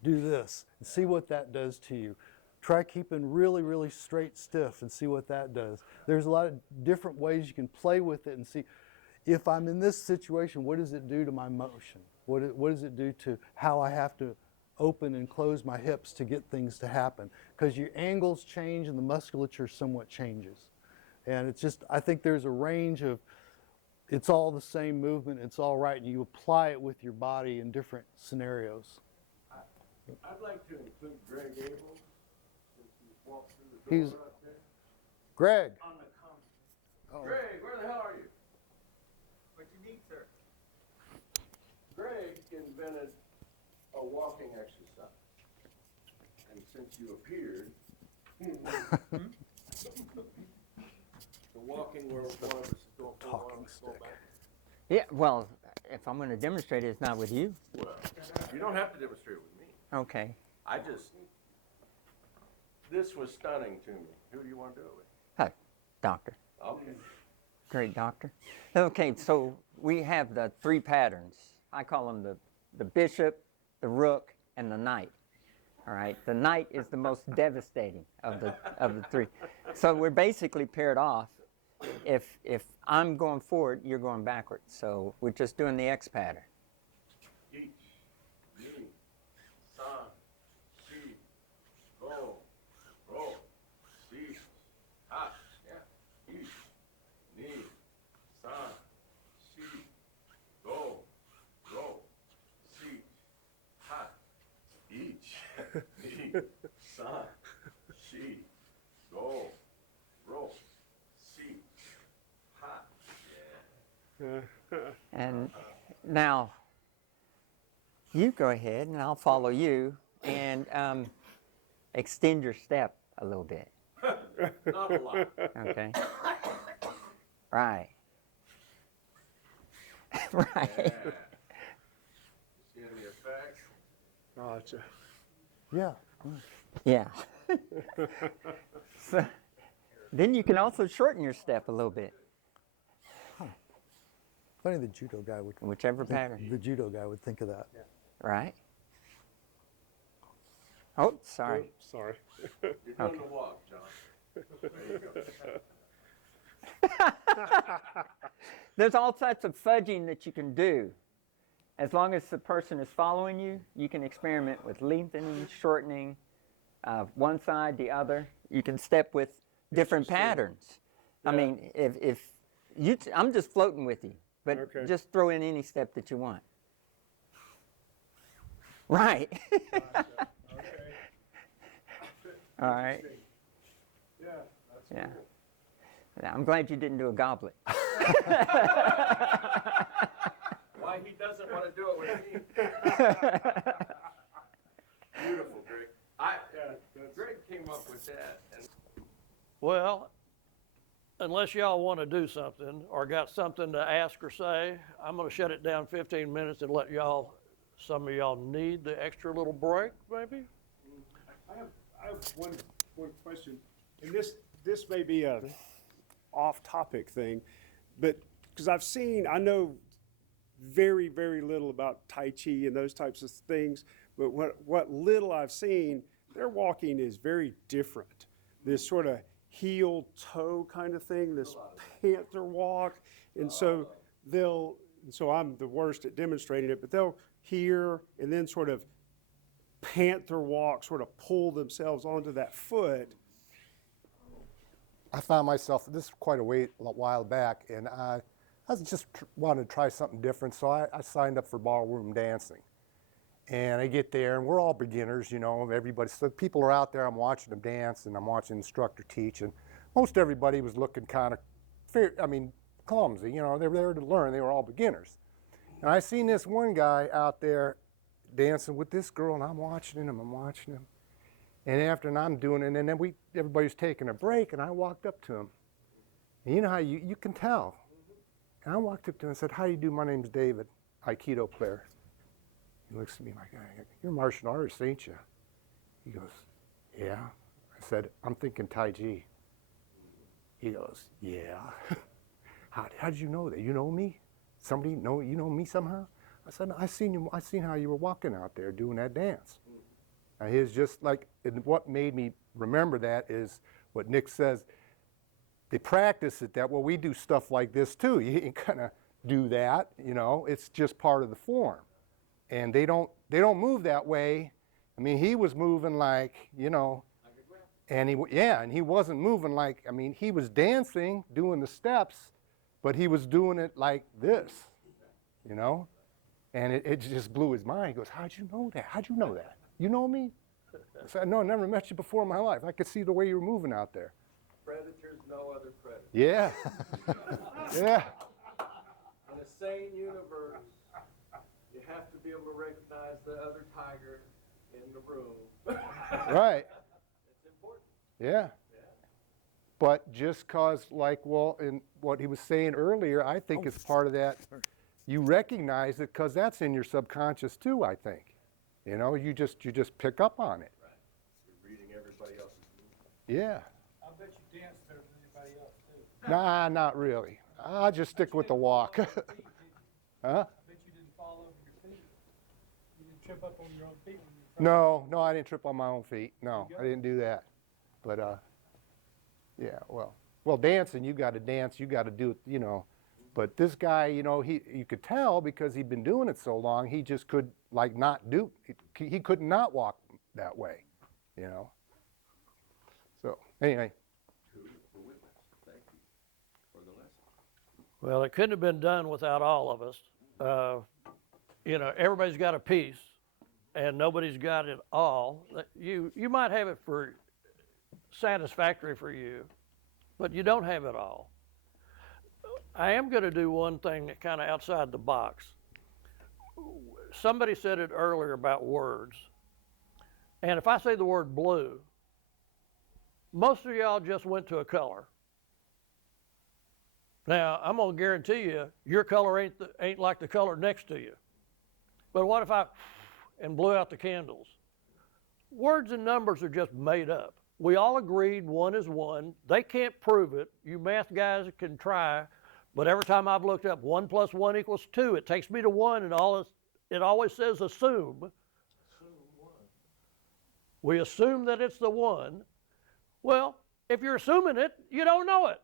Do this and see what that does to you. Try keeping really, really straight, stiff, and see what that does. There's a lot of different ways you can play with it and see, if I'm in this situation, what does it do to my motion? What does it do to how I have to open and close my hips to get things to happen? Because your angles change and the musculature somewhat changes. And it's just, I think there's a range of, it's all the same movement, it's all right, and you apply it with your body in different scenarios. I'd like to include Greg Abel, since he's walked through the He's, door out there. Greg, On the comment. Greg, where the hell are you? What you need, sir? Greg invented a walking exercise. And since you appeared, the walking where one of us is going Talking forward, go stick. back. Yeah, well, if I'm going to demonstrate it, it's not with you. Well, you don't have to demonstrate it with me. Okay. This was stunning to me. Who do you want to do it with? Hi, doctor. Okay. Great doctor. Okay, so we have the 3 patterns. I call them the bishop, the rook, and the knight. All right, the knight is the most devastating of the 3. So we're basically paired off. If I'm going forward, you're going backwards. So we're just doing the X pattern. Each, knee, son, she, go, roll, see, hot, yeah. Each, knee, son, she, go, roll, see, hot. Each, knee, son, she, go, roll, see, hot. And now, you go ahead and I'll follow you and extend your step a little bit. Not a lot. Okay. Right. Right. See any effects? Gotcha. yeah. Yeah. So, then you can also shorten your step a little bit, Funny the judo guy would, whichever pattern. the judo guy would think of that. Right? Oh, sorry. Sorry. You're doing Okay. the walk, John. There you go. There's all types of fudging that you can do. As long as the person is following you, you can experiment with lengthening, shortening, one side, the other. You can step with different patterns. I mean, if you, I'm just floating with you, but Okay. just throw in any step that you want. Right. All right. Yeah, that's Yeah. Now, I'm glad you didn't do a goblet. Why he doesn't want to do it with me? Beautiful, Greg. Greg came up with that, and Well, unless y'all want to do something or got something to ask or say, I'm going to shut it down 15 minutes and let y'all, some of y'all need the extra little break, maybe? I have one question, and this may be a off-topic thing, but because I know very, very little about Tai Chi and those types of things, but what little I've seen, their walking is very different. This sort of heel-toe kind of thing, this panther walk, and so I'm the worst at demonstrating it, but they'll hear and then sort of panther walk, sort of pull themselves onto that foot. I found myself, this is quite a while back, and I was just wanted to try something different, so I signed up for ballroom dancing. And I get there, and we're all beginners, you know, everybody, so people are out there, I'm watching them dance, and I'm watching the instructor teach, and most everybody was looking kind of, clumsy, you know, they were there to learn, they were all beginners. And I seen this one guy out there dancing with this girl, and I'm watching him. And after, and I'm doing it, and then everybody's taking a break, and I walked up to him. And you know how you can tell. And I walked up to him and said, "How do you do? My name's David, Aikido player." He looks at me like, "You're a martial artist, ain't you?" He goes, "Yeah." I said, "I'm thinking Tai Chi." He goes, yeah. How did you know that? You know me? Somebody know you know me somehow? I said, I seen how you were walking out there doing that dance. And he was just like, and what made me remember that is what Nick says. They practice it that, well, we do stuff like this too. You kind of do that, you know, it's just part of the form. And they don't move that way. I mean, he was moving like, you know, and he wasn't moving like, I mean, he was dancing, doing the steps, but he was doing it like this, you know? And it just blew his mind. He goes, how'd you know that? How'd you know that? You know me? I said, no, I never met you before in my life. I could see the way you were moving out there. Predators know other predators. Yeah. Yeah. In a sane universe, you have to be able to recognize the other tiger in the room. Right. It's important. Yeah. But just cause, like, well, in what he was saying earlier, I think it's part of that. You recognize it because that's in your subconscious too, I think. You know, you just pick up on it. Right. You're reading everybody else's movement. Yeah. I bet you dance better than anybody else too. Nah, not really. I'll just stick with the walk. Huh? I bet you didn't fall over your feet. You didn't trip up on your own feet when you No, I didn't trip on my own feet. No, I didn't do that. But yeah, well, dancing, you got to dance, you got to do it, you know. But this guy, you know, you could tell because he'd been doing it so long, he just could like not do. He could not walk that way, you know. So anyway. Thank you for the lesson. Well, it couldn't have been done without all of us. You know, everybody's got a piece, and nobody's got it all. You might have it for satisfactory for you, but you don't have it all. I am going to do one thing kind of outside the box. Somebody said it earlier about words, and if I say the word blue, most of y'all just went to a color. Now, I'm going to guarantee you, your color ain't like the color next to you. But what if I and blew out the candles? Words and numbers are just made up. We all agreed one is one. They can't prove it. You math guys can try, but every time I've looked up 1 + 1 = 2, it takes me to 1, and it always says assume. We assume that it's the one. Well, if you're assuming it, you don't know it.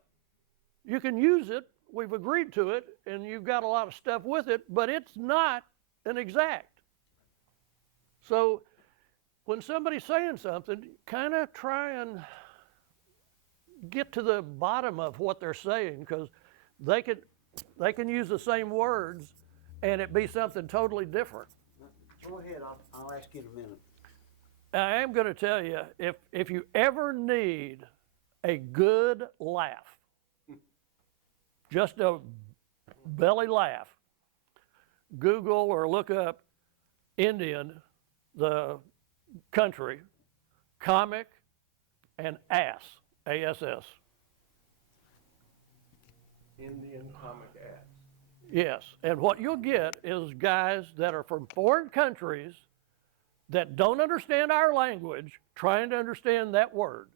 You can use it, we've agreed to it, and you've got a lot of stuff with it, but it's not an exact. So when somebody's saying something, kind of try and get to the bottom of what they're saying, because they can use the same words and it be something totally different. Go ahead, I'll ask you in a minute. I am going to tell you, if you ever need a good laugh, just a belly laugh, Google or look up Indian, the country, comic, and ass, A-S-S. Indian comic ass. Yes, and what you'll get is guys that are from foreign countries that don't understand our language trying to understand that word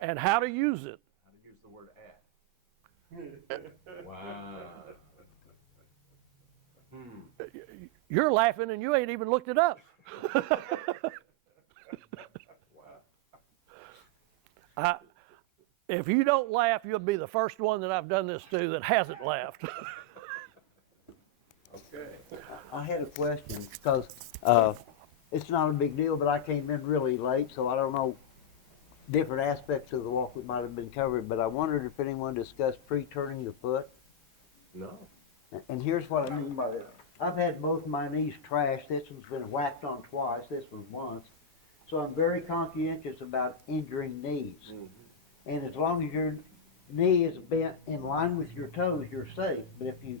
and how to use it. How to use the word ass. Wow. You're laughing and you ain't even looked it up. If you don't laugh, you'll be the first one that I've done this to that hasn't laughed. Okay. I had a question because it's not a big deal, but I came in really late, so I don't know different aspects of the walk that might have been covered, but I wondered if anyone discussed pre-turning the foot. No. And here's what I mean by that. I've had both my knees trashed. This one's been whacked on twice, this one once. So I'm very conscientious about injuring knees. Mm-hmm. And as long as your knee is bent in line with your toes, you're safe. But if you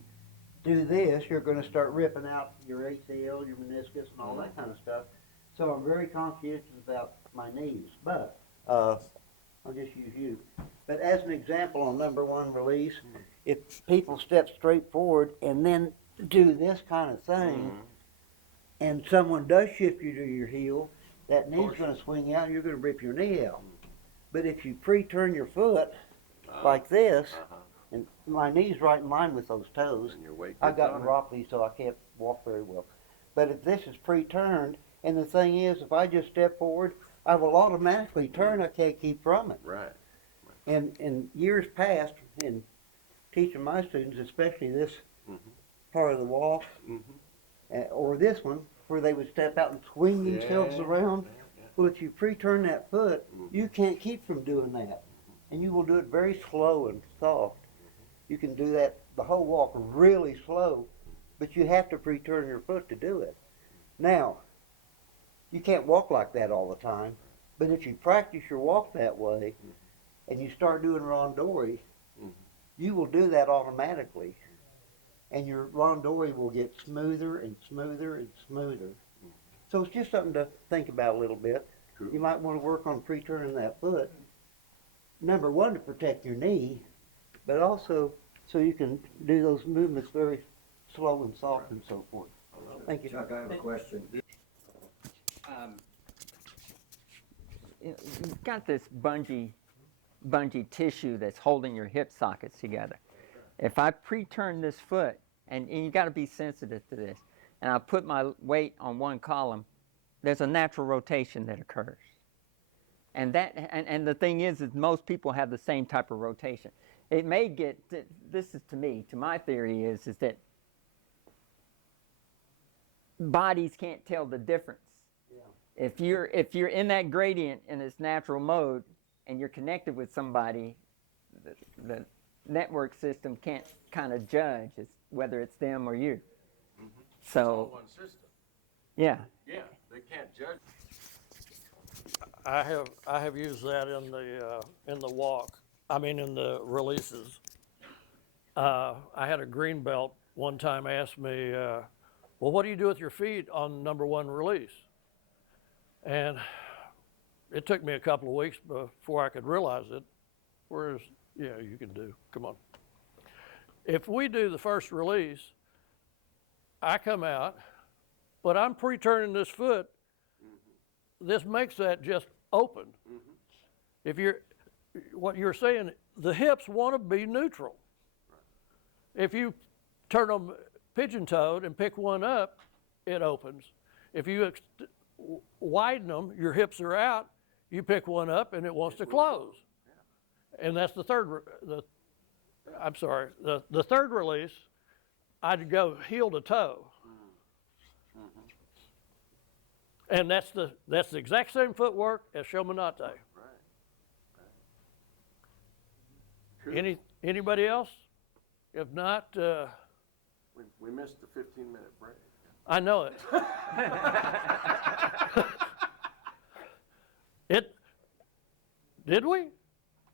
do this, you're going to start ripping out your ACL, your meniscus, and all that kind of stuff. So I'm very conscientious about my knees. But I'll just use you. But as an example on number 1 release, if people step straight forward and then do this kind of thing, and someone does shift you to your heel, that knee's going to swing out and you're going to rip your knee out. But if you pre-turn your foot like this, and my knee's right in line with those toes. And your weight I've gets got on it. neuropathy, so I can't walk very well. But if this is pre-turned, and the thing is, if I just step forward, I will automatically turn. I can't keep from it. Right. And in years past, in teaching my students, especially this part of the walk, or this one, where they would step out and swing themselves around, well, if you pre-turn that foot, you can't keep from doing that. And you will do it very slow and soft. You can do that the whole walk really slow, but you have to pre-turn your foot to do it. Now, you can't walk like that all the time, but if you practice your walk that way, and you start doing rondori, you will do that automatically. And your rondori will get smoother and smoother and smoother. So it's just something to think about a little bit. Cool. You might want to work on pre-turning that foot. Number one, to protect your knee, but also so you can do those movements very slow and soft and so forth. Thank you. Chuck, I have a question. You've got this bungee tissue that's holding your hip sockets together. If I pre-turn this foot, and you got to be sensitive to this, and I put my weight on one column, there's a natural rotation that occurs. And the thing is most people have the same type of rotation. It may get, this is to my theory is that bodies can't tell the difference. Yeah. If you're in that gradient in its natural mode and you're connected with somebody, the network system can't kind of judge whether it's them or you. So It's all one system. yeah. Yeah, they can't judge. I have used that in the walk. I mean, in the releases. I had a green belt one time ask me, well, what do you do with your feet on number one release? And it took me a couple of weeks before I could realize it. Whereas, yeah, you can do, come on. If we do the first release, I come out, but I'm pre-turning this foot. This makes that just open. If what you're saying, the hips want to be neutral. If you turn them pigeon-toed and pick one up, it opens. If you widen them, your hips are out, you pick one up and it wants to close. And that's the third release, I'd go heel to toe. And that's the exact same footwork as Shomenate. Right. Anybody else? If not, We missed the 15-minute break. I know it. Did we?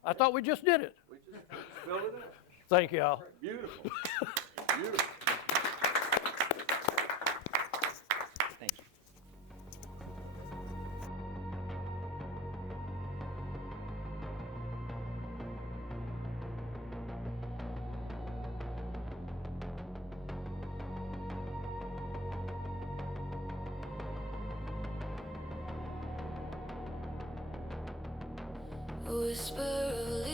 I thought we just did it. We just filled it in. Thank y'all. Beautiful. Beautiful. Thank you. A whisper of